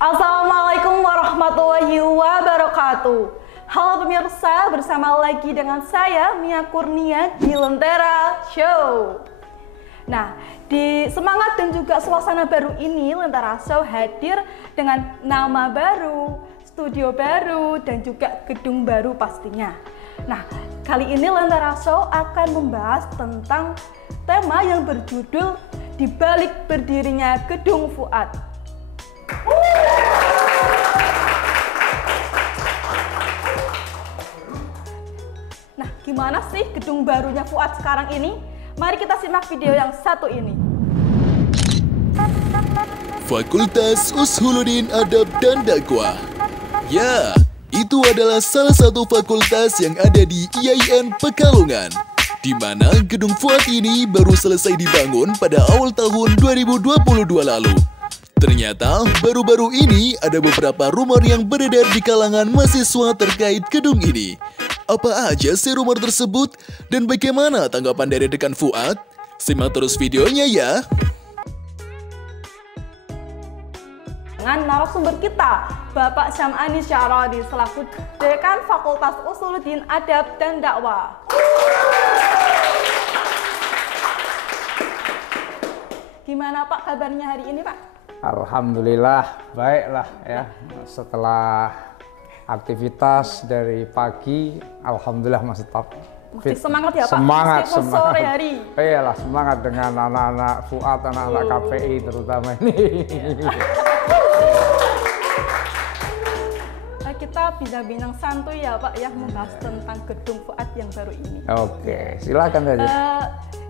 Assalamualaikum warahmatullahi wabarakatuh. Halo pemirsa, bersama lagi dengan saya Mia Kurnia di Lentera Show. Nah, di semangat dan juga suasana baru ini, Lentera Show hadir dengan nama baru, studio baru, dan juga gedung baru pastinya. Nah, kali ini Lentera Show akan membahas tentang tema yang berjudul Di Balik Berdirinya Gedung Fuad. Nah, gimana sih gedung barunya Fuad sekarang ini? Mari kita simak video yang satu ini. Fakultas Ushuluddin Adab dan Dakwah. Ya, itu adalah salah satu fakultas yang ada di IAIN Pekalongan, di mana gedung Fuad ini baru selesai dibangun pada awal tahun 2022 lalu. Ternyata baru-baru ini ada beberapa rumor yang beredar di kalangan mahasiswa terkait gedung ini. Apa aja sih rumor tersebut dan bagaimana tanggapan dari rekan Fuad? Simak terus videonya ya. Dengan narasumber kita, Bapak Syam'ani Syaradi selaku Dekan Fakultas Ushuluddin Adab dan Dakwah. Gimana Pak kabarnya hari ini Pak? Alhamdulillah, baiklah ya. Setelah aktivitas dari pagi, alhamdulillah masih tetap Masih semangat ya Pak? Semangat, meskipun sore hari. Iyalah, semangat dengan anak-anak Fuad, anak-anak KPI terutama ini. Kita bincang-bincang santuy ya Pak ya, membahas tentang gedung Fuad yang baru ini. Oke, silakan saja.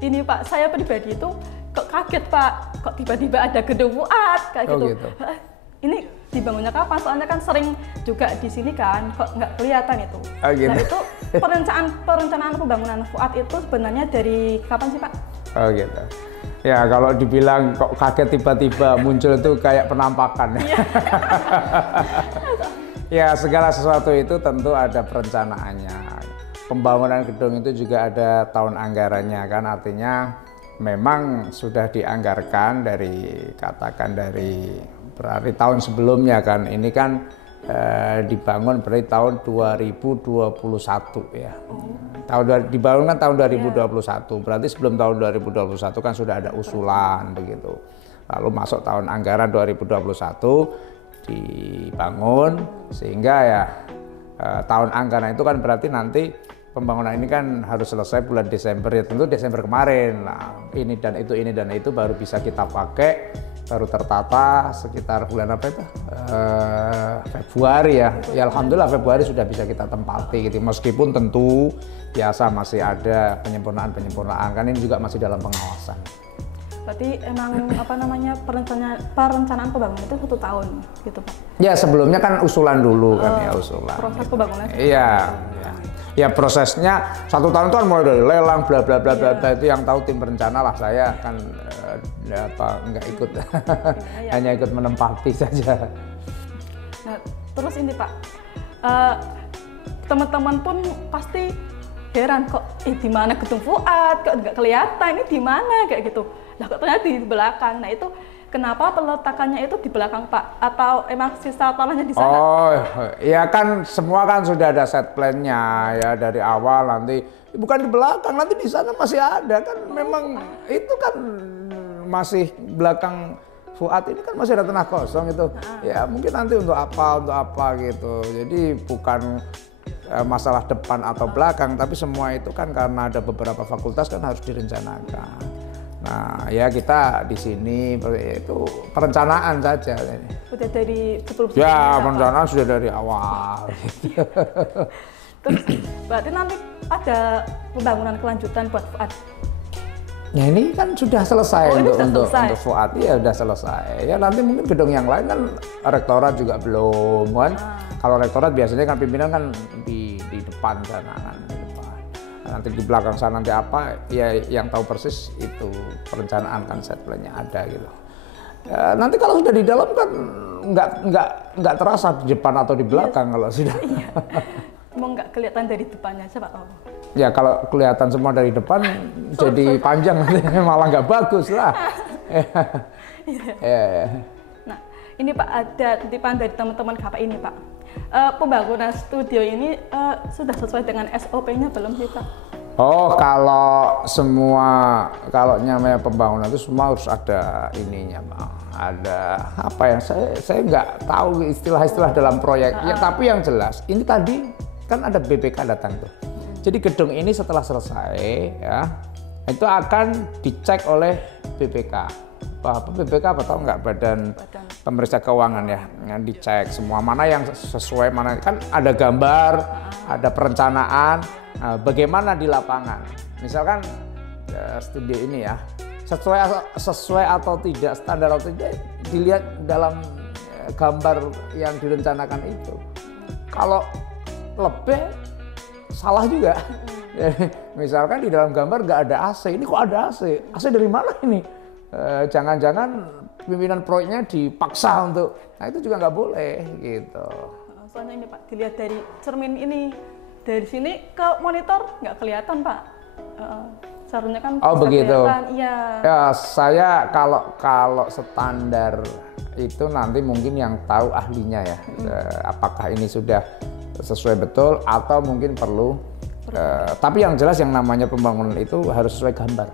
Ini Pak, saya pribadi itu kok kaget Pak, kok tiba-tiba ada gedung Fuad kayak gitu. Ini dibangunnya kapan? Soalnya kan sering juga di sini kan, kok nggak kelihatan itu. Gitu. Nah itu perencanaan pembangunan Fuad itu sebenarnya dari kapan sih Pak? Oh gitu. Ya kalau dibilang kok kaget tiba-tiba muncul itu kayak penampakan. Ya segala sesuatu itu tentu ada perencanaannya. Pembangunan gedung itu juga ada tahun anggarannya kan, artinya memang sudah dianggarkan dari berarti tahun sebelumnya kan. Ini kan dibangun berarti tahun 2021 ya. Dibangun kan tahun 2021. Berarti sebelum tahun 2021 kan sudah ada usulan begitu. Lalu masuk tahun anggaran 2021 dibangun, sehingga ya tahun anggaran itu kan berarti nanti pembangunan ini kan harus selesai bulan Desember, ya tentu Desember kemarin. Nah, ini dan itu baru bisa kita pakai, baru tertata sekitar bulan apa itu? Februari ya. Ya alhamdulillah Februari sudah bisa kita tempati gitu. Meskipun tentu biasa masih ada penyempurnaan kan ini juga masih dalam pengawasan. Berarti emang perencanaan pembangunan itu 1 tahun gitu Pak? Ya sebelumnya kan usulan dulu kan ya usulan. Proses pembangunan? Iya. Ya prosesnya 1 tahun itu kan mulai dari lelang bla bla bla bla itu yang tahu tim perencana lah, saya kan nggak ikut hanya ikut menempati saja. Nah terus ini Pak, teman-teman pun pasti heran kok di mana gedung Fuad, kok nggak kelihatan ini di mana kayak gitu. Lah kok ternyata di belakang. Nah itu kenapa peletakannya itu di belakang Pak? Atau emang sisa tanahnya di sana? Oh ya kan semua kan sudah ada set plan-nya ya dari awal, nanti bukan di belakang, nanti di sana masih ada kan. Memang itu kan masih belakang Fuad ini kan masih ada tanah kosong itu. Ya mungkin nanti untuk apa gitu. Jadi bukan masalah depan atau belakang, tapi semua itu kan karena ada beberapa fakultas kan harus direncanakan. Nah ya kita di sini itu perencanaan saja. Sudah dari sebelum-sebelumnya? Ya perencanaan sudah dari awal. Terus berarti nanti ada pembangunan kelanjutan buat Fuad? Ya ini kan sudah selesai untuk Fuad, ya sudah selesai. Ya nanti mungkin gedung yang lain kan rektorat juga belum kan. Kalau rektorat biasanya kan pimpinan kan di depan sana kan, di depan. Nanti di belakang sana nanti apa? Ya yang tahu persis itu perencanaan kan, set plan-nya ada gitu. Ya, nanti kalau sudah di dalam kan nggak terasa di depan atau di belakang kalau sudah. Emang nggak kelihatan dari depannya aja Pak? Ya kalau kelihatan semua dari depan jadi panjang nanti malah nggak bagus lah. Nah ini Pak, ada titipan dari teman-teman KPI ini Pak. Pembangunan studio ini sudah sesuai dengan SOP-nya belum sih Pak? Oh, kalau namanya pembangunan itu semua harus ada ininya, Pak. Ada apa yang saya nggak tahu istilah-istilah dalam proyek. Ya, tapi yang jelas ini tadi kan ada BPK datang tuh. Jadi gedung ini setelah selesai ya itu akan dicek oleh BPK. Apa BPK apa tahu nggak, Badan Pemeriksa Keuangan ya, yang dicek semua mana yang sesuai, mana kan ada gambar, ada perencanaan, bagaimana di lapangan. Misalkan studio ini ya sesuai atau tidak, standar atau tidak dilihat dalam gambar yang direncanakan itu. Kalau lebih salah juga. Misalkan di dalam gambar nggak ada AC, ini kok ada AC? AC dari mana ini? Jangan-jangan pimpinan proyeknya dipaksa untuk, nah itu juga nggak boleh gitu. Soalnya ini Pak, dilihat dari cermin ini, dari sini ke monitor nggak kelihatan Pak. Seharusnya kan oh begitu. Iya. Ya saya kalau standar itu nanti mungkin yang tahu ahlinya ya. Apakah ini sudah sesuai betul atau mungkin perlu. Tapi yang jelas yang namanya pembangunan itu harus sesuai gambar.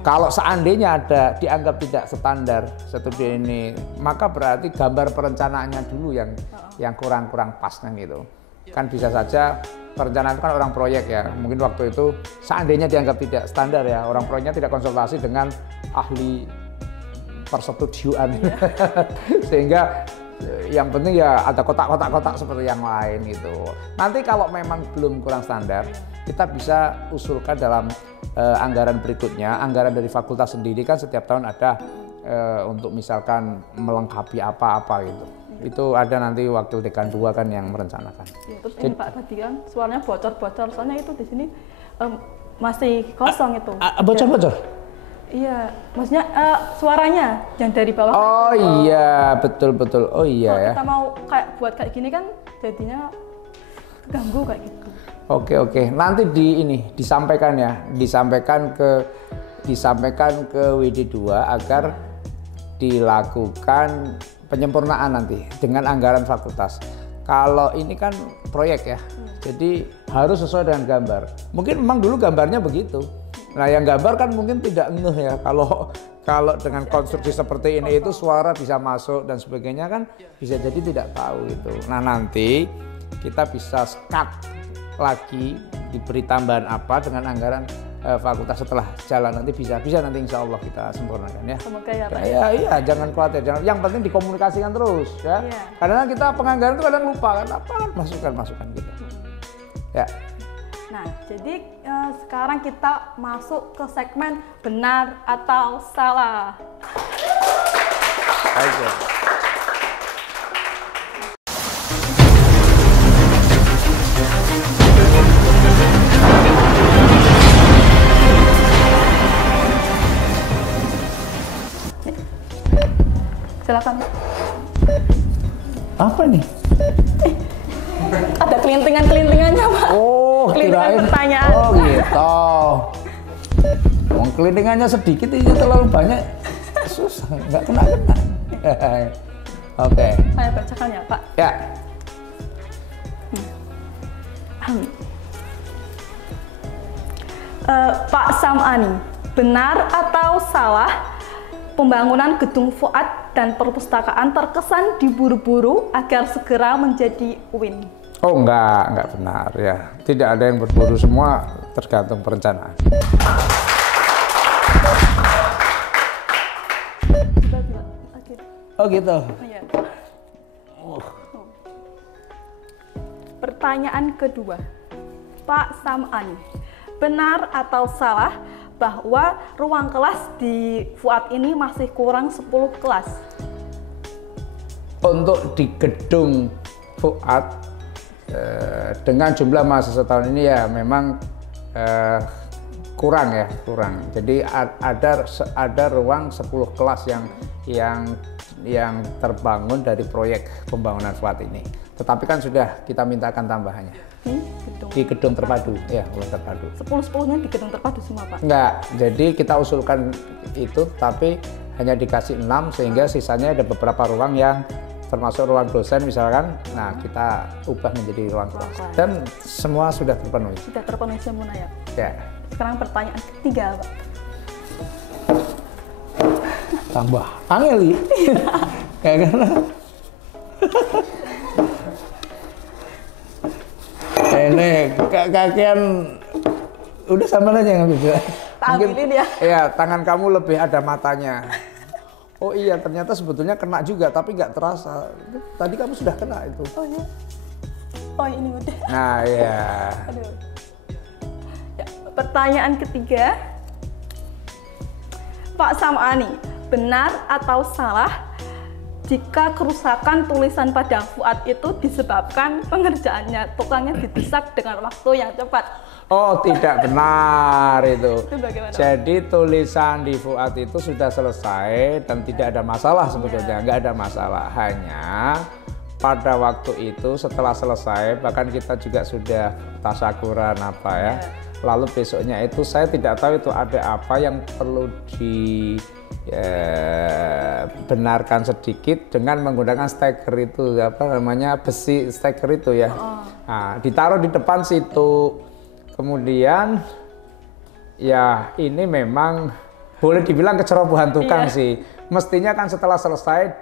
Kalau seandainya ada dianggap tidak standar studio ini, maka berarti gambar perencanaannya dulu yang kurang-kurang pas kan gitu. Kan bisa saja perencanaan kan orang proyek ya, mungkin waktu itu seandainya dianggap tidak standar ya, orang proyeknya tidak konsultasi dengan ahli persestudioan. Sehingga yang penting ya ada kotak-kotak seperti yang lain gitu. Nanti kalau memang belum kurang standar, kita bisa usulkan dalam anggaran berikutnya. Anggaran dari fakultas sendiri kan setiap tahun ada untuk misalkan melengkapi apa-apa gitu. Itu ada nanti wakil dekan 2 kan yang merencanakan. Ya, terus ini Pak tadi kan suaranya bocor-bocor, soalnya itu di sini masih kosong itu. Bocor-bocor? Iya, maksudnya suaranya yang dari bawah. Oh iya, betul. Oh iya kalau ya. kita mau buat kayak gini kan jadinya ganggu kayak gitu. Oke. Nanti disampaikan ya, disampaikan ke WD2 agar dilakukan penyempurnaan nanti dengan anggaran fakultas. Kalau ini kan proyek ya, jadi harus sesuai dengan gambar. Mungkin memang dulu gambarnya begitu. Nah yang gambar kan mungkin tidak ngeh ya, kalau dengan konstruksi seperti ini itu suara bisa masuk dan sebagainya kan bisa jadi tidak tahu itu. Nah nanti kita bisa cut lagi, diberi tambahan apa dengan anggaran fakultas setelah jalan nanti bisa nanti insya Allah kita sempurnakan ya. Semoga ya Pak. Iya jangan khawatir, yang penting dikomunikasikan terus ya. Iya. Karena kita penganggaran itu kadang lupa kan apa masukan gitu. Ya. Nah jadi sekarang kita masuk ke segmen benar atau salah. Oke. Silakan. Apa nih? Ada kelintingan-kelintingannya Pak. Oh, kelintingan pertanyaan. Oh gitu. Wong kelintingannya sedikit ini terlalu banyak. Susah, nggak kena. Oke. Saya bacakan ya Pak. Ya. Pak Samani, benar atau salah pembangunan gedung Fuad dan perpustakaan terkesan diburu-buru agar segera menjadi UIN? Oh enggak benar ya. Tidak ada yang berburu, semua tergantung perencanaan. Oh gitu. Iya. Pertanyaan kedua, Pak Samani, benar atau salah bahwa ruang kelas di Fuad ini masih kurang 10 kelas? Untuk di gedung Fuad dengan jumlah mahasiswa tahun ini ya memang kurang. Jadi ada ruang 10 kelas yang terbangun dari proyek pembangunan Fuad ini. Tetapi kan sudah kita mintakan tambahannya. Di gedung terpadu, ya, gedung terpadu. 10-10-nya di gedung terpadu semua, Pak? Enggak, jadi kita usulkan itu, tapi hanya dikasih 6 sehingga sisanya ada beberapa ruang yang termasuk ruang dosen misalkan, nah kita ubah menjadi ruang kelas. Dan semua sudah terpenuhi. Sudah terpenuhi semua ya. Ya. Sekarang pertanyaan ketiga, Pak. Tambah angeli. Kayak karena ini kakian udah sama aja nggak bisa. Ambilin ya. Iya, tangan kamu lebih ada matanya. Oh iya, ternyata sebetulnya kena juga, tapi nggak terasa. Tadi kamu sudah kena itu. Oh iya. Oh ini udah. Nah iya. Aduh. Ya, pertanyaan ketiga, Pak Sam'ani, benar atau salah jika kerusakan tulisan pada Fuad itu disebabkan pengerjaannya tukangnya didesak dengan waktu yang cepat? Oh tidak benar itu. Itu bagaimana? Jadi tulisan di Fuad itu sudah selesai dan tidak ada masalah sebetulnya, nggak ada masalah. Hanya pada waktu itu setelah selesai, bahkan kita juga sudah tasyakuran apa ya. Lalu besoknya itu saya tidak tahu itu ada apa yang perlu benarkan sedikit dengan menggunakan steker itu, apa namanya, besi steker itu ya. Nah, ditaruh di depan situ. Kemudian ya ini memang boleh dibilang kecerobohan tukang sih. Mestinya kan setelah selesai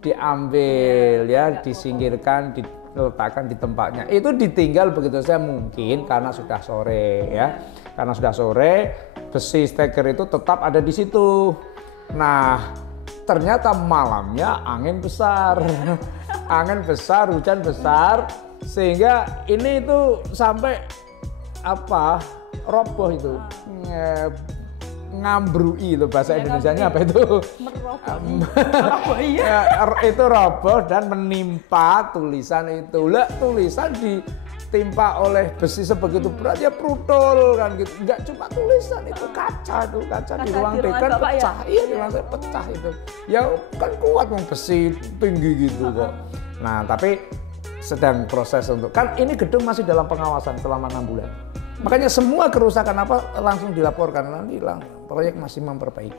diambil ya, disingkirkan, diletakkan di tempatnya. Itu ditinggal begitu saja mungkin karena sudah sore ya. Karena sudah sore, besi steker itu tetap ada di situ. Nah, ternyata malamnya angin besar. Angin besar, hujan besar, sehingga ini itu sampai roboh itu. Ngambrui itu bahasa Indonesianya apa itu? Itu roboh dan menimpa tulisan itu. Lah tulisan ditimpa oleh besi sebegitu berat ya brutal kan gitu. Enggak cuma tulisan itu, kaca di ruang dekan pecah. Iya di ruang saya pecah itu. Ya kan kuat besi tinggi gitu kok. Nah tapi sedang proses untuk, kan ini gedung masih dalam pengawasan selama 6 bulan. Makanya semua kerusakan apa langsung dilaporkan, nanti proyek masih memperbaiki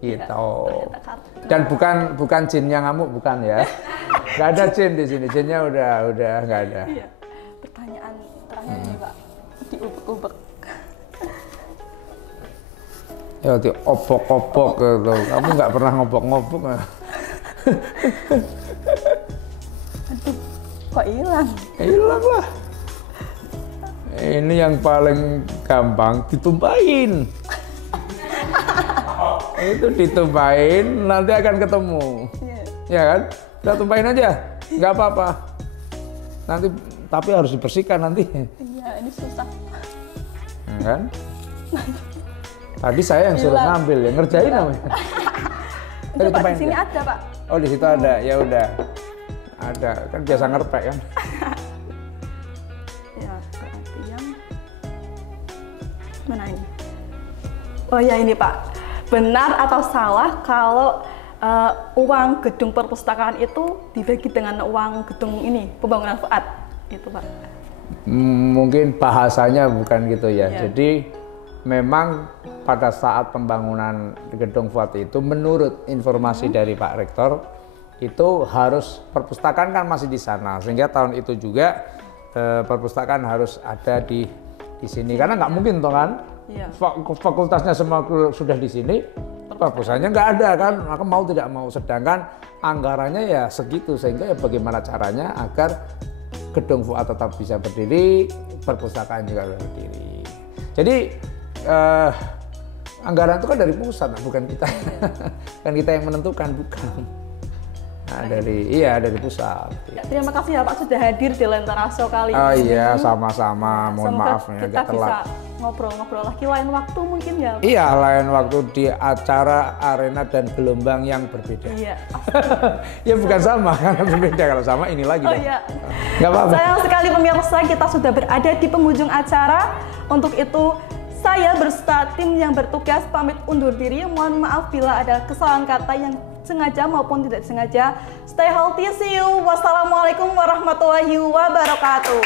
gitu. Dan bukan jin yang ngamuk, bukan ya. Nggak ada jin di sini, jinnya udah nggak ada. Iya. Pertanyaan terakhir nih Pak, diubek-ubek. Ya diobok-obok gitu. Kamu nggak pernah ngobok-ngobok ya? Aduh, kok hilang? Hilang lah. Ini yang paling gampang ditumpahin. Itu ditumpahin, nanti akan ketemu. Ya kan? Udah tumpahin aja, nggak apa-apa. Nanti tapi harus dibersihkan nanti. Iya, ini susah. Kan? Tadi saya yang suruh ngambil, yang ngerjain namanya. Itu Pak, di sini ada Pak. Oh di situ ada, ya udah. Ada, kan biasa ngerpek kan. Mana ini? Oh ya ini Pak, benar atau salah kalau uang gedung perpustakaan itu dibagi dengan uang gedung ini, pembangunan Fuad? Itu Pak. Mungkin bahasanya bukan gitu ya. Jadi memang pada saat pembangunan gedung Fuad itu menurut informasi dari Pak Rektor itu harus perpustakaan kan masih di sana, sehingga tahun itu juga perpustakaan harus ada di sini karena nggak mungkin toh kan, fakultasnya semua sudah di sini, perpustakaannya nggak ada kan, maka mau tidak mau, sedangkan anggarannya ya segitu, sehingga ya bagaimana caranya agar gedung Fuad tetap bisa berdiri, perpustakaan juga berdiri. Jadi anggaran itu kan dari pusat, bukan kita, kan kita yang menentukan, bukan. Nah, dari pusat. Ya, terima kasih ya Pak sudah hadir di Lentera Show kali ini. Oh iya, sama-sama. Mohon maaf ya agak telat. Kita bisa ngobrol-ngobrol lagi lain waktu mungkin ya Pak? Iya, lain waktu di acara, arena dan gelombang yang berbeda. Iya. Ya bukan sama, karena berbeda. Kalau sama ini lagi. Oh iya. Nggak apa-apa. Sayang sekali pemirsa, kita sudah berada di penghujung acara. Untuk itu saya berserta tim yang bertugas pamit undur diri. Mohon maaf bila ada kesalahan kata yang sengaja maupun tidak sengaja. Stay healthy, see you. Wassalamualaikum warahmatullahi wabarakatuh.